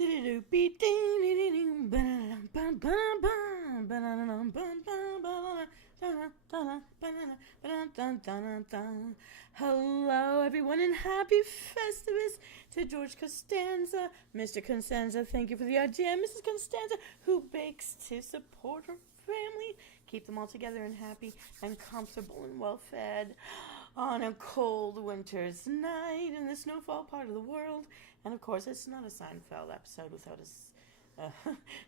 Hello, everyone, and happy Festivus to George Costanza. Mr. Costanza, thank you for the idea. Mrs. Costanza, who bakes to support her family, keep them all together and happy and comfortable and well fed on a cold winter's night in the snowfall part of the world. And of course, it's not a Seinfeld episode without a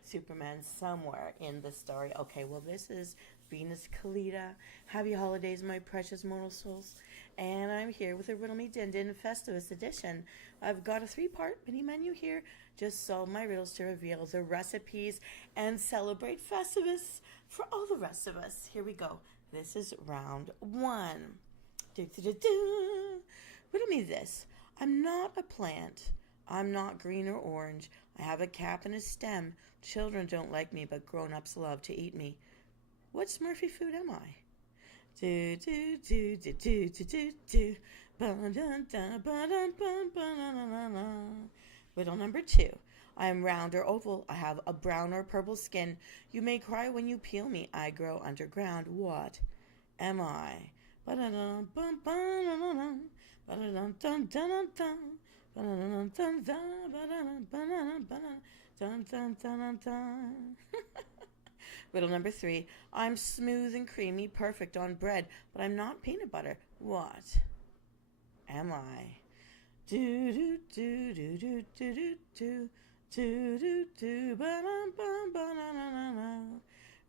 Superman somewhere in the story. Okay, well, this is Venus Callida. Happy holidays, my precious mortal souls. And I'm here with a Riddle Me Din Din Festivus edition. I've got a 3-part mini menu here. Just solve my riddles to reveal the recipes and celebrate Festivus for all the rest of us. Here we go. This is round 1. Riddle me this. I'm not a plant. I'm not green or orange. I have a cap and a stem. Children don't like me, but grown-ups love to eat me. What Smurfy food am I? Riddle number 2. I am round or oval. I have a brown or purple skin. You may cry when you peel me. I grow underground. What am I? Riddle number 3. I'm smooth and creamy, perfect on bread, but I'm not peanut butter. What am I?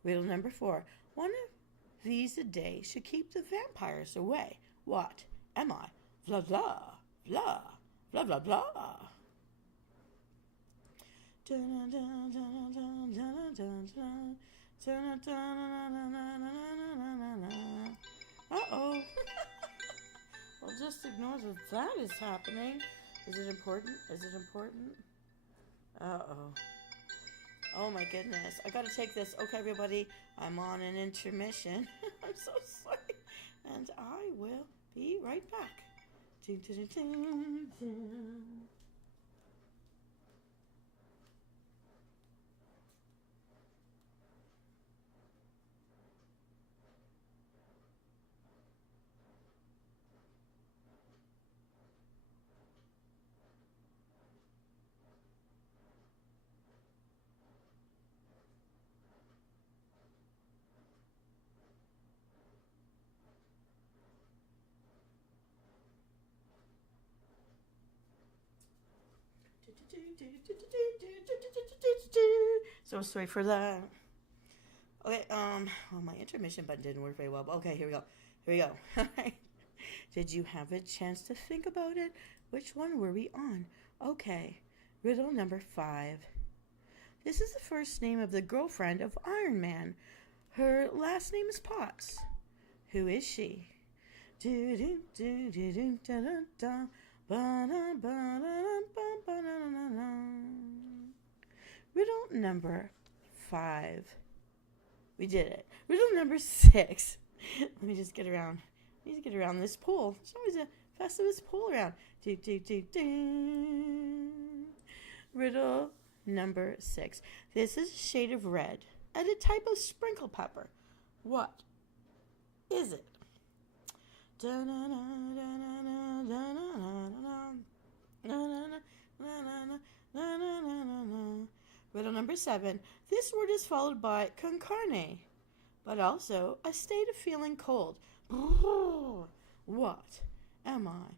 Riddle number 4. One of these a day should keep the vampires away. What am I? Blah, blah, blah, blah, blah, blah. Uh-oh. Well, just ignore that is happening. Is it important? Is it important? Uh-oh. Oh my goodness. I gotta take this. Okay, everybody. I'm on an intermission. I'm so sorry. And I will be right back. So sorry for that. Okay, well, my intermission button didn't work very well. But okay, here we go. All right. Did you have a chance to think about it? Which one were we on? Okay, riddle number 5. This is the first name of the girlfriend of Iron Man. Her last name is Potts. Who is she? Riddle number 5. We did it. Riddle number 6. Let me just get around. This pool. There's always a Festivus pool around. Riddle number 6. This is a shade of red and a type of sprinkle pepper. What is it? Riddle number 7. This word is followed by con carne, but also a state of feeling cold. What am I?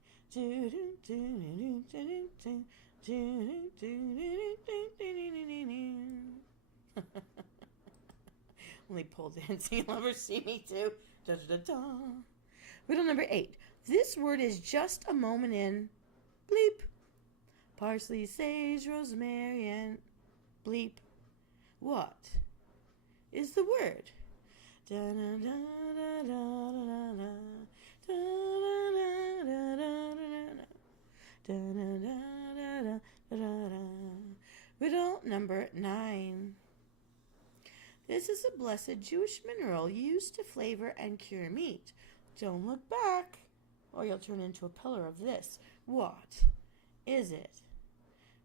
Only pole dancing you'll ever see me do. Riddle number 8. This word is just a moment in bleep. Parsley, sage, rosemary, and bleep. What is the word? Riddle number 9. This is a blessed Jewish mineral used to flavor and cure meat. Don't look back, or you'll turn into a pillar of this. What is it?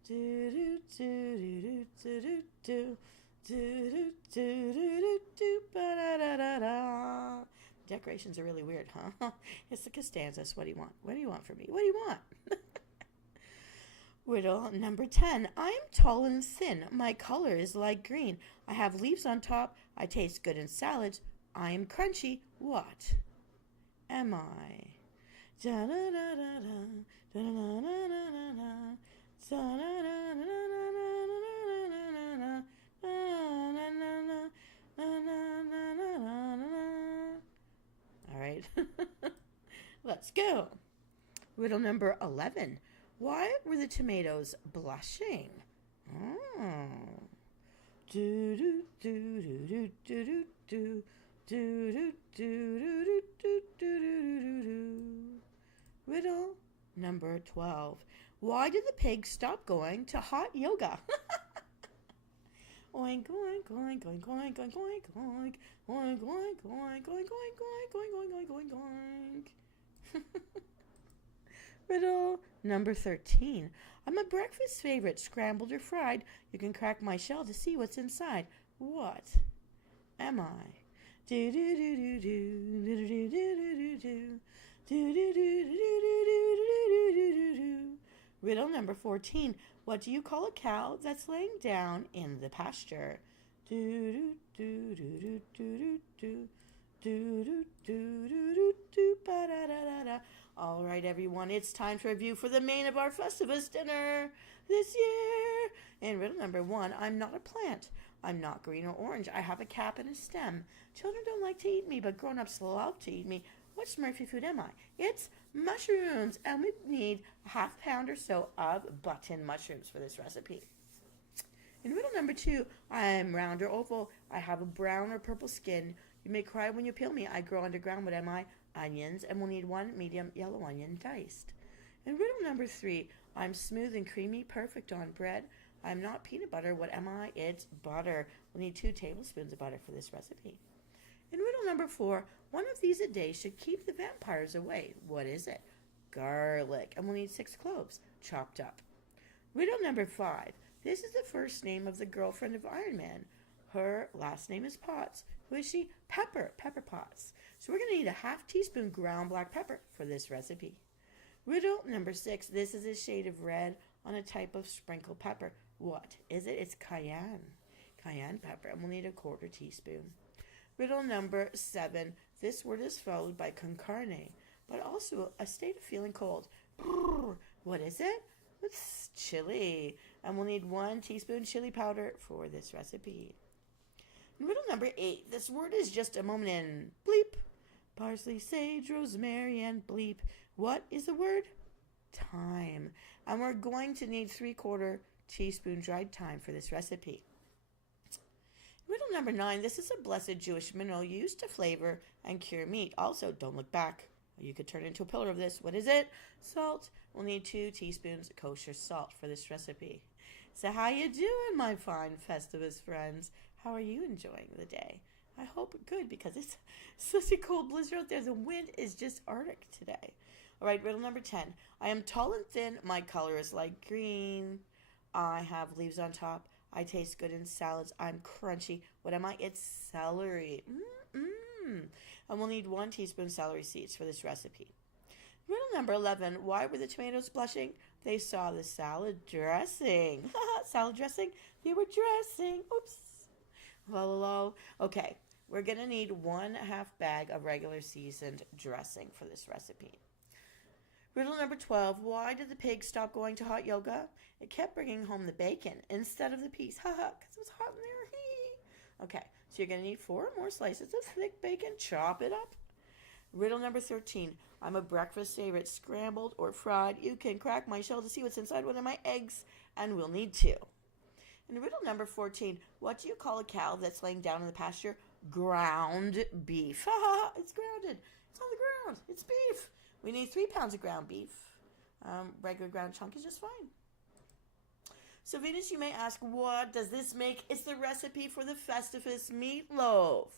Do do do do do do do do do do do ba da da da da. Decorations are really weird, huh? It's the Costanzas. What do you want? What do you want from me? What do you want? Riddle number 10. I am tall and thin. My color is light green. I have leaves on top. I taste good in salads. I am crunchy. What am I? Da da da da da da da da da da. All right. Let's go. Riddle number 11. Why were the tomatoes blushing? Oh. Do do do do do do do do do do do do do do. Riddle number 12. Why did the pig stop going to hot yoga? Oink oink oink oink oink oink oink oink oink oink oink oink oink oink oink oink oink. Riddle number 13. I'm a breakfast favorite, scrambled or fried. You can crack my shell to see what's inside. What am I? Do do do do do do do do do do do do do do do do. Riddle number 14. What do you call a cow that's laying down in the pasture? Do do do do do do do do do do do do do ba da da da da. All right, everyone, it's time to review for the main of our Festivus dinner this year. And riddle number 1, I'm not a plant. I'm not green or orange. I have a cap and a stem. Children don't like to eat me, but grown-ups love to eat me. What Smurfy food am I? It's mushrooms, and we need a half pound or so of button mushrooms for this recipe. In riddle number 2, I'm round or oval. I have a brown or purple skin. You may cry when you peel me. I grow underground. What am I? Onions, and we'll need 1 medium yellow onion diced. In riddle number 3, I'm smooth and creamy, perfect on bread. I'm not peanut butter. What am I? It's butter. We'll need 2 tablespoons of butter for this recipe. In riddle number 4, one of these a day should keep the vampires away. What is it? Garlic, and we'll need 6 cloves, chopped up. Riddle number 5, this is the first name of the girlfriend of Iron Man. Her last name is Potts. Who is she? Pepper Potts. So we're going to need a half teaspoon ground black pepper for this recipe. Riddle number 6. This is a shade of red on a type of sprinkled pepper. What is it? It's cayenne pepper, and we'll need a 1/4 teaspoon. Riddle number 7. This word is followed by con carne, but also a state of feeling cold. Brrr. What is it? It's chili, and we'll need 1 teaspoon chili powder for this recipe. Riddle number 8. This word is just a moment in bleep. Parsley, sage, rosemary, and bleep. What is the word? Thyme. And we're going to need 3/4 teaspoon dried thyme for this recipe. Riddle number 9. This is a blessed Jewish mineral used to flavor and cure meat. Also, don't look back. You could turn into a pillar of this. What is it? Salt. We'll need 2 teaspoons kosher salt for this recipe. So how you doing, my fine Festivus friends? How are you enjoying the day? I hope good, because it's such a cold blizzard out there. The wind is just arctic today. All right, riddle number 10. I am tall and thin. My color is light green. I have leaves on top. I taste good in salads. I'm crunchy. What am I? It's celery. And we'll need 1 teaspoon celery seeds for this recipe. Riddle number 11. Why were the tomatoes blushing? They saw the salad dressing. Salad dressing? They were dressing. Oops. Hello. Okay, we're going to need 1/2 bag of regular seasoned dressing for this recipe. Riddle number 12. Why did the pig stop going to hot yoga? It kept bringing home the bacon instead of the peas. Haha, because it was hot in there. Okay, so you're going to need 4 more slices of thick bacon. Chop it up. Riddle number 13. I'm a breakfast favorite, scrambled or fried. You can crack my shell to see what's inside one of my eggs, and we'll need 2. And riddle number 14. What do you call a cow that's laying down in the pasture? Ground beef. Haha, it's grounded. It's on the ground. It's beef. We need 3 pounds of ground beef. Regular ground chunk is just fine. So Venus, you may ask, what does this make? It's the recipe for the Festivus meatloaf.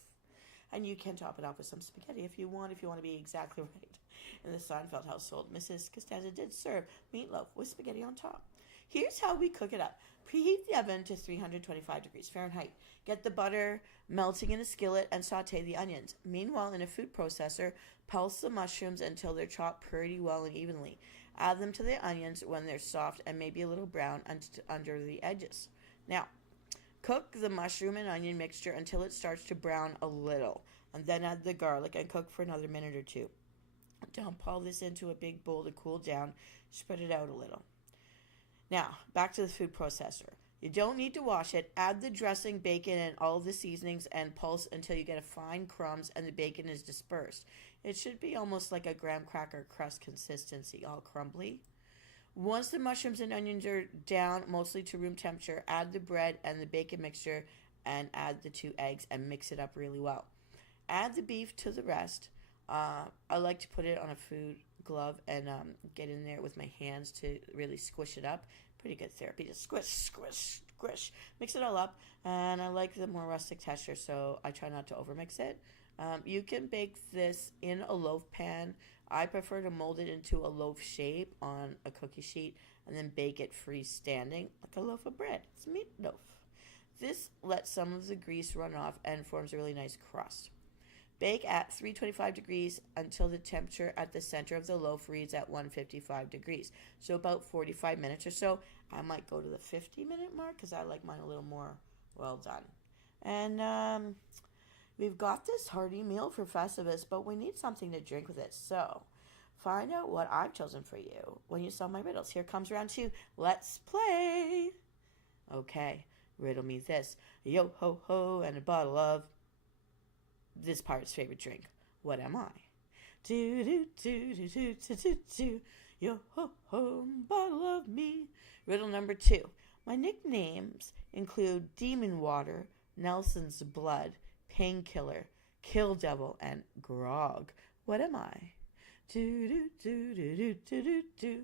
And you can top it off with some spaghetti if you want to be exactly right. In the Seinfeld household, Mrs. Costanza did serve meatloaf with spaghetti on top. Here's how we cook it up. Preheat the oven to 325 degrees Fahrenheit. Get the butter melting in a skillet and saute the onions. Meanwhile, in a food processor, pulse the mushrooms until they're chopped pretty well and evenly. Add them to the onions when they're soft and maybe a little brown under the edges. Now, cook the mushroom and onion mixture until it starts to brown a little, and then add the garlic and cook for another minute or two. Dump all this into a big bowl to cool down. Spread it out a little. Now, back to the food processor. You don't need to wash it. Add the dressing, bacon, and all the seasonings and pulse until you get a fine crumbs and the bacon is dispersed. It should be almost like a graham cracker crust consistency, all crumbly. Once the mushrooms and onions are down, mostly to room temperature, add the bread and the bacon mixture and add the 2 eggs and mix it up really well. Add the beef to the rest. I like to put it on a food glove and get in there with my hands to really squish it up. Pretty good therapy. Just squish, squish, squish. Mix it all up. And I like the more rustic texture, so I try not to overmix it. You can bake this in a loaf pan. I prefer to mold it into a loaf shape on a cookie sheet and then bake it freestanding like a loaf of bread. It's meatloaf. This lets some of the grease run off and forms a really nice crust. Bake at 325 degrees until the temperature at the center of the loaf reads at 155 degrees. So about 45 minutes or so. I might go to the 50-minute mark because I like mine a little more well done. And we've got this hearty meal for Festivus, but we need something to drink with it. So find out what I've chosen for you when you solve my riddles. Here comes round 2. Let's play. Okay, riddle me this. Yo-ho-ho and a bottle of this pirate's favorite drink. What am I? Do do do do do do do do. Yo ho ho, bottle of me. Riddle number 2. My nicknames include Demon Water, Nelson's Blood, Painkiller, Kill Devil, and Grog. What am I? Do do do do do do do do.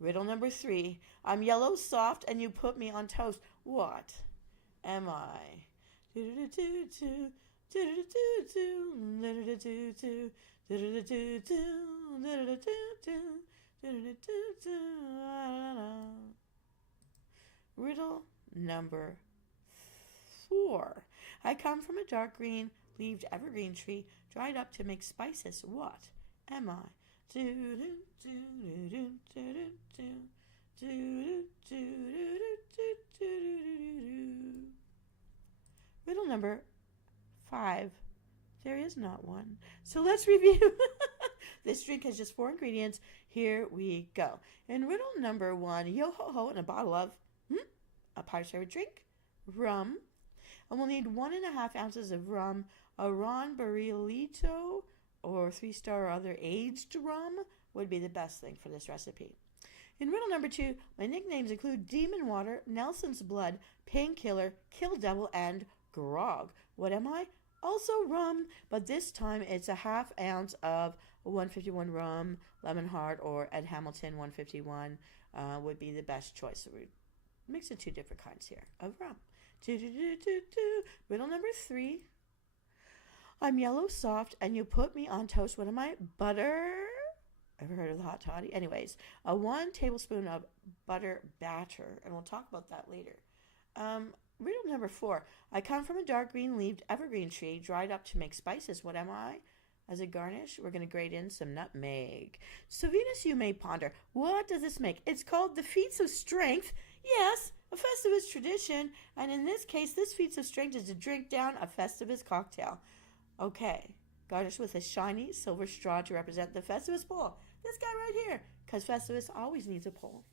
Riddle number 3. I'm yellow, soft, and you put me on toast. What am I? Riddle number 4. I come from a dark green leaved evergreen tree, dried up to make spices. What am I? Riddle number 5. There is not one. So let's review. This drink has just 4 ingredients. Here we go. In riddle number 1, yo-ho-ho and a bottle of a pirate's favorite drink, rum. And we'll need 1.5 ounces of rum, a Ron Barrilito or 3-star or other aged rum would be the best thing for this recipe. In riddle number 2, my nicknames include Demon Water, Nelson's Blood, Painkiller, Kill Devil, and Grog. What am I? Also rum, but this time it's a half ounce of 151 rum, Lemon Heart, or Ed Hamilton 151 would be the best choice. So we're mixing 2 different kinds here of rum. Riddle number 3. I'm yellow, soft, and you put me on toast. What am I? Butter. Ever heard of the hot toddy? Anyways, 1 tablespoon of butter batter, and we'll talk about that later. Riddle number 4. I come from a dark green leaved evergreen tree, dried up to make spices. What am I? As a garnish, we're going to grate in some nutmeg. So Venus, you may ponder, what does this make? It's called the Feats of Strength. Yes, a Festivus tradition. And in this case, this Feats of Strength is to drink down a Festivus cocktail. Okay, garnish with a shiny silver straw to represent the Festivus bowl. This guy right here, because Festivus always needs a pole.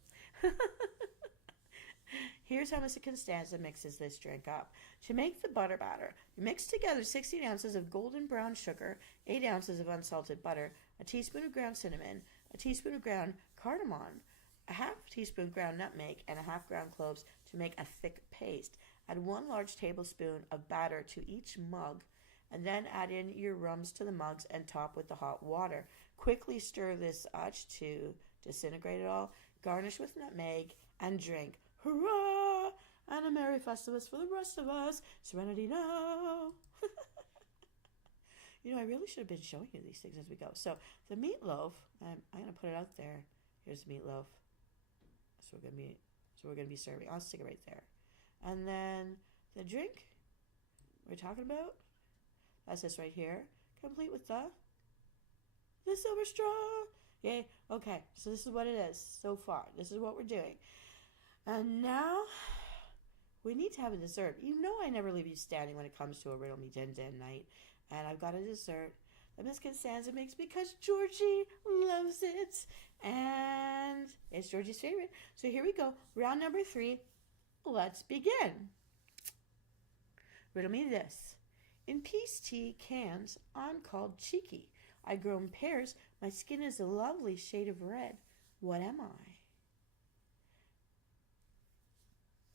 Here's how Mr. Constanza mixes this drink up. To make the butter batter, mix together 16 ounces of golden brown sugar, 8 ounces of unsalted butter, a teaspoon of ground cinnamon, a teaspoon of ground cardamom, a half teaspoon ground nutmeg, and a half ground cloves to make a thick paste. Add 1 large tablespoon of batter to each mug, and then add in your rums to the mugs and top with the hot water. Quickly stir this to disintegrate it all. Garnish with nutmeg and drink. Hurrah! And a Merry Festivus for the rest of us. Serenity now. I really should have been showing you these things as we go. So the meatloaf, I'm going to put it out there. Here's meatloaf. So we're gonna be serving. I'll stick it right there. And then the drink we're talking about, that's this right here, complete with the silver straw. Yay. Okay, so this is what it is so far. This is what we're doing. And now we need to have a dessert. You know I never leave you standing when it comes to a Riddle Me Din Din night. And I've got a dessert that Miss Constanza makes because Georgie loves it. And it's Georgie's favorite. So here we go. Round number 3. Let's begin. Riddle me this. In peace tea cans, I'm called cheeky. I grow in pairs. My skin is a lovely shade of red. What am I?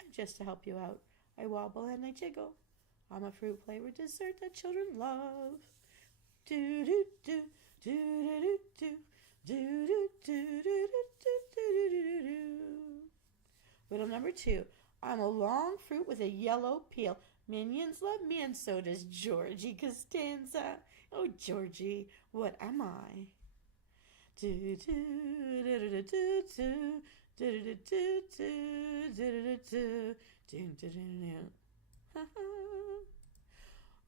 And just to help you out, I wobble and I jiggle. I'm a fruit flavored dessert that children love. Do do do do do do do do do do do do do do. Riddle number 2. I'm a long fruit with a yellow peel. Minions love me, and so does Georgie Costanza. Oh, Georgie, what am I? Do do do do do do do do do do do do.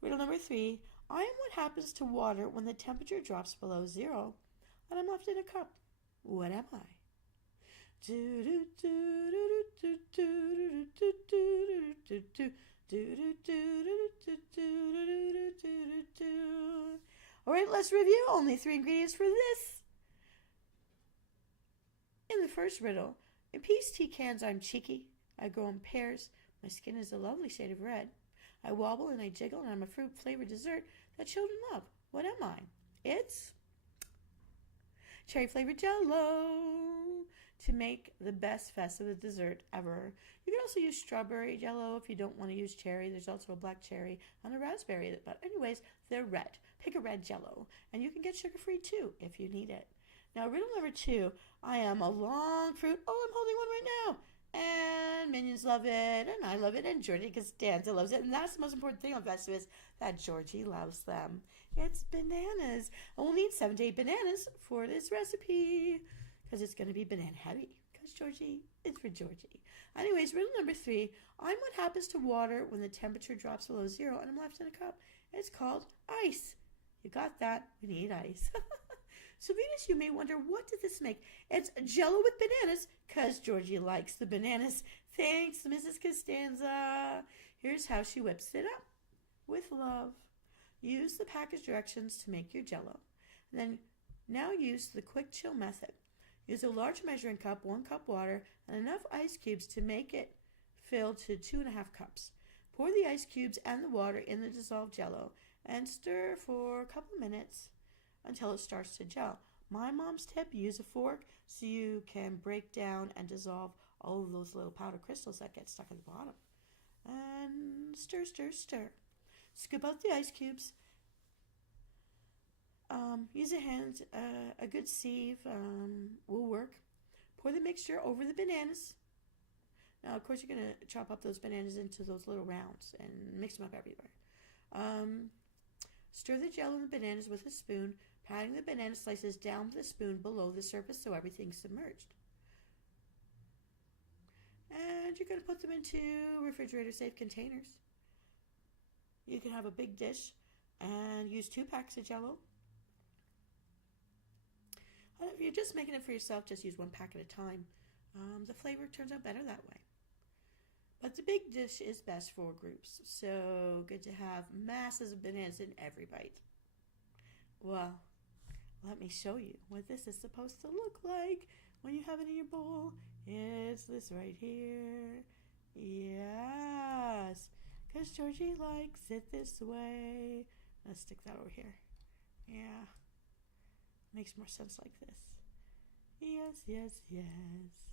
Riddle number 3. I am what happens to water when the temperature drops below 0, and I'm left in a cup. What am I? Do do do do do do do do do do. All right, let's review. Only 3 ingredients for this. In the first riddle, in peace tea cans I'm cheeky. I grow in pairs. My skin is a lovely shade of red. I wobble and I jiggle, and I'm a fruit-flavored dessert that children love. What am I? It's cherry-flavored Jell-O to make the best Festivus dessert ever. You can also use strawberry Jell-O if you don't want to use cherry. There's also a black cherry and a raspberry. But anyways, they're red. Pick a red Jell-O. And you can get sugar-free too if you need it. Now, riddle number 2. I am a long fruit. Oh, I'm holding one right now. And minions love it, and I love it, and Georgie Costanza loves it. And that's the most important thing on Festivus, that Georgie loves them. It's bananas. And we'll need 7 to 8 bananas for this recipe, because it's going to be banana heavy, because Georgie, it's for Georgie. Anyways, riddle number 3. I'm what happens to water when the temperature drops below 0 and I'm left in a cup. It's called ice. You got that? We need ice. So Venus, you may wonder, what did this make? It's Jell-O with bananas, because Georgie likes the bananas. Thanks, Mrs. Costanza. Here's how she whips it up. With love. Use the package directions to make your Jell-O. Then now use the quick chill method. Use a large measuring cup, 1 cup water, and enough ice cubes to make it fill to 2.5 cups. Pour the ice cubes and the water in the dissolved Jell-O and stir for a couple minutes until it starts to gel. My mom's tip, use a fork so you can break down and dissolve all of those little powder crystals that get stuck at the bottom. And stir, stir, stir. Scoop out the ice cubes. Use a hand, a good sieve will work. Pour the mixture over the bananas. Now, of course, you're going to chop up those bananas into those little rounds and mix them up everywhere. Stir the Jell-O and the bananas with a spoon, patting the banana slices down with a spoon below the surface so everything's submerged. And you're going to put them into refrigerator-safe containers. You can have a big dish and use 2 packs of Jell-O. If you're just making it for yourself, just use 1 pack at a time. The flavor turns out better that way. But the big dish is best for groups. So good to have masses of bananas in every bite. Well, let me show you what this is supposed to look like when you have it in your bowl. It's this right here. Yes, because Georgie likes it this way. Let's stick that over here. Yeah, makes more sense like this. Yes, yes, yes.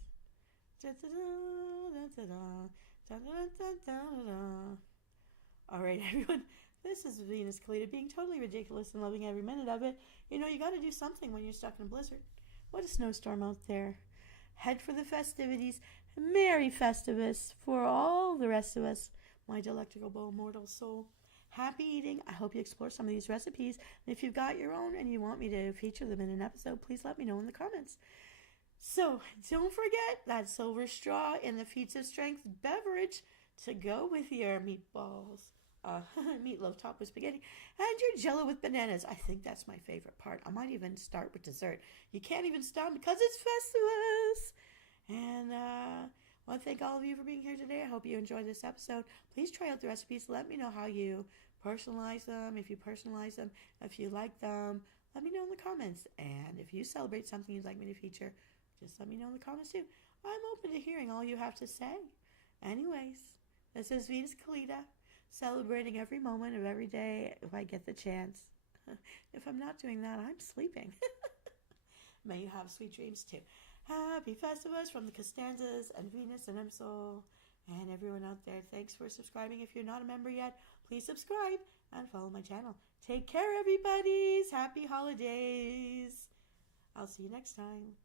All right, everyone. This is Venus Callida being totally ridiculous and loving every minute of it. You know, you got to do something when you're stuck in a blizzard. What a snowstorm out there. Head for the festivities. Merry Festivus for all the rest of us. My delectable mortal soul. Happy eating. I hope you explore some of these recipes. And if you've got your own and you want me to feature them in an episode, please let me know in the comments. So don't forget that silver straw and the feats of strength beverage to go with your meatballs. Meatloaf topped with spaghetti, and your jello with bananas. I think that's my favorite part. I might even start with dessert. You can't even stop because it's Festivus. And I want to thank all of you for being here today. I hope you enjoyed this episode. Please try out the recipes. Let me know how you personalize them, if you personalize them, if you like them. Let me know in the comments. And if you celebrate something you'd like me to feature, just let me know in the comments too. I'm open to hearing all you have to say. Anyways, this is Venus Callida, celebrating every moment of every day if I get the chance. If I'm not doing that, I'm sleeping. May you have sweet dreams too. Happy Festivus from the Costanzas and Venus and Msoul. And everyone out there, thanks for subscribing. If you're not a member yet, please subscribe and follow my channel. Take care, everybody's. Happy holidays. I'll see you next time.